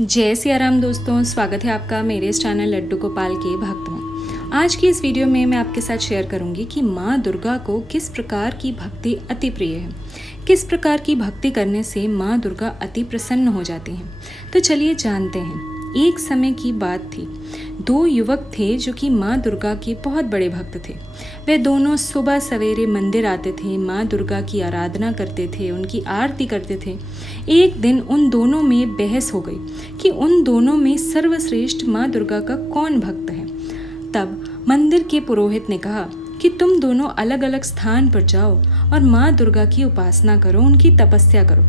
जय सिया राम दोस्तों, स्वागत है आपका मेरे इस चैनल लड्डू गोपाल के भक्त में। आज की इस वीडियो में मैं आपके साथ शेयर करूंगी कि माँ दुर्गा को किस प्रकार की भक्ति अति प्रिय है, किस प्रकार की भक्ति करने से माँ दुर्गा अति प्रसन्न हो जाती हैं। तो चलिए जानते हैं। एक समय की बात थी, दो युवक थे जो कि माँ दुर्गा के बहुत बड़े भक्त थे। वे दोनों सुबह सवेरे मंदिर आते थे, माँ दुर्गा की आराधना करते थे, उनकी आरती करते थे। एक दिन उन दोनों में बहस हो गई कि उन दोनों में सर्वश्रेष्ठ माँ दुर्गा का कौन भक्त है। तब मंदिर के पुरोहित ने कहा कि तुम दोनों अलग अलग स्थान पर जाओ और माँ दुर्गा की उपासना करो, उनकी तपस्या करो।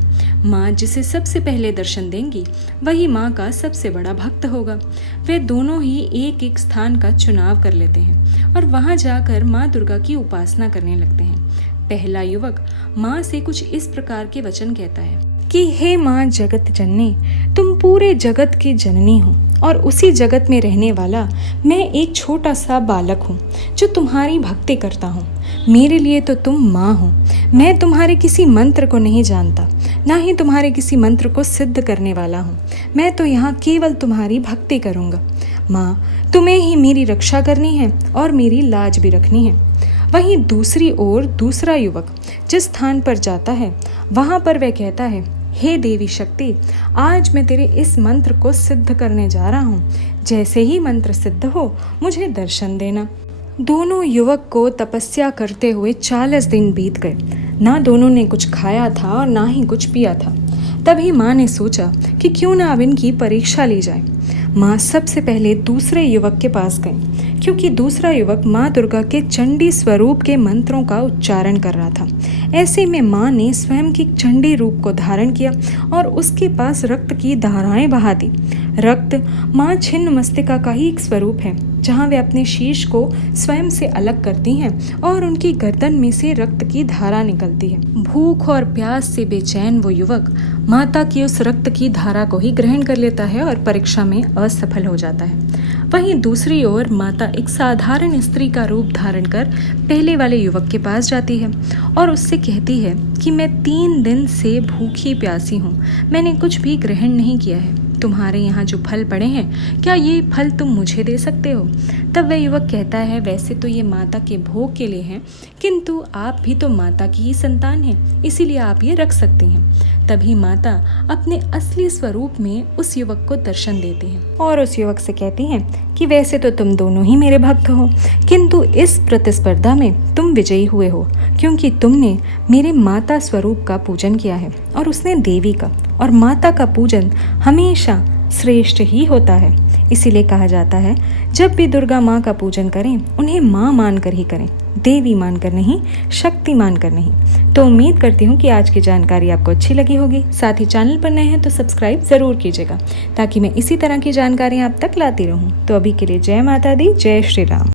माँ जिसे सबसे पहले दर्शन देंगी वही माँ का सबसे बड़ा भक्त होगा। वे दोनों ही एक एक स्थान का चुनाव कर लेते हैं और वहाँ जाकर माँ दुर्गा की उपासना करने लगते हैं। पहला युवक माँ से कुछ इस प्रकार के वचन कहता है कि हे माँ जगत जननी, तुम पूरे जगत की जननी हो और उसी जगत में रहने वाला मैं एक छोटा सा बालक हूँ जो तुम्हारी भक्ति करता हूँ। मेरे लिए तो तुम माँ हो। मैं तुम्हारे किसी मंत्र को नहीं जानता, ना ही तुम्हारे किसी मंत्र को सिद्ध करने वाला हूँ। मैं तो यहाँ केवल तुम्हारी भक्ति करूँगा। माँ, तुम्हें ही मेरी रक्षा करनी है और मेरी लाज भी रखनी है। वहीं दूसरी ओर दूसरा युवक जिस स्थान पर जाता है वहाँ पर वह कहता है, हे देवी शक्ति, आज मैं तेरे इस मंत्र को सिद्ध करने जा रहा हूँ। जैसे ही मंत्र सिद्ध हो मुझे दर्शन देना। दोनों युवक को तपस्या करते हुए 40 दिन बीत गए। ना दोनों ने कुछ खाया था और ना ही कुछ पिया था। तभी माँ ने सोचा कि क्यों ना अब इनकी परीक्षा ली जाए। माँ सबसे पहले दूसरे युवक के पास गई, क्योंकि दूसरा युवक माँ दुर्गा के चंडी स्वरूप के मंत्रों का उच्चारण कर रहा था। ऐसे में माँ ने स्वयं की चंडी रूप को धारण किया और उसके पास रक्त की धाराएं बहा दी। रक्त माँ छिन्न मस्तिका का ही एक स्वरूप है, जहाँ वे अपने शीश को स्वयं से अलग करती हैं और उनकी गर्दन में से रक्त की धारा निकलती है। भूख और प्यास से बेचैन वो युवक माता की उस रक्त की धारा को ही ग्रहण कर लेता है और परीक्षा में असफल हो जाता है। वहीं दूसरी ओर माता एक साधारण स्त्री का रूप धारण कर पहले वाले युवक के पास जाती है और उससे कहती है कि मैं 3 दिन से भूखी प्यासी हूँ, मैंने कुछ भी ग्रहण नहीं किया है। तुम्हारे यहाँ जो फल पड़े हैं, क्या ये फल तुम मुझे दे सकते हो? तब वह युवक कहता है, वैसे तो ये माता के भोग के लिए हैं, किंतु आप भी तो माता की ही संतान हैं, इसीलिए आप ये रख सकती हैं। तभी माता अपने असली स्वरूप में उस युवक को दर्शन देती हैं और उस युवक से कहती हैं कि वैसे तो तुम दोनों ही मेरे भक्त हो, किंतु इस प्रतिस्पर्धा में तुम विजयी हुए हो, क्योंकि तुमने मेरे माता स्वरूप का पूजन किया है और उसने देवी का, और माता का पूजन हमेशा श्रेष्ठ ही होता है। इसीलिए कहा जाता है, जब भी दुर्गा माँ का पूजन करें उन्हें माँ मानकर ही करें, देवी मानकर नहीं, शक्ति मानकर नहीं। तो उम्मीद करती हूँ कि आज की जानकारी आपको अच्छी लगी होगी। साथ ही चैनल पर नए हैं तो सब्सक्राइब ज़रूर कीजिएगा, ताकि मैं इसी तरह की जानकारियाँ आप तक लाती रहूँ। तो अभी के लिए जय माता दी, जय श्री राम।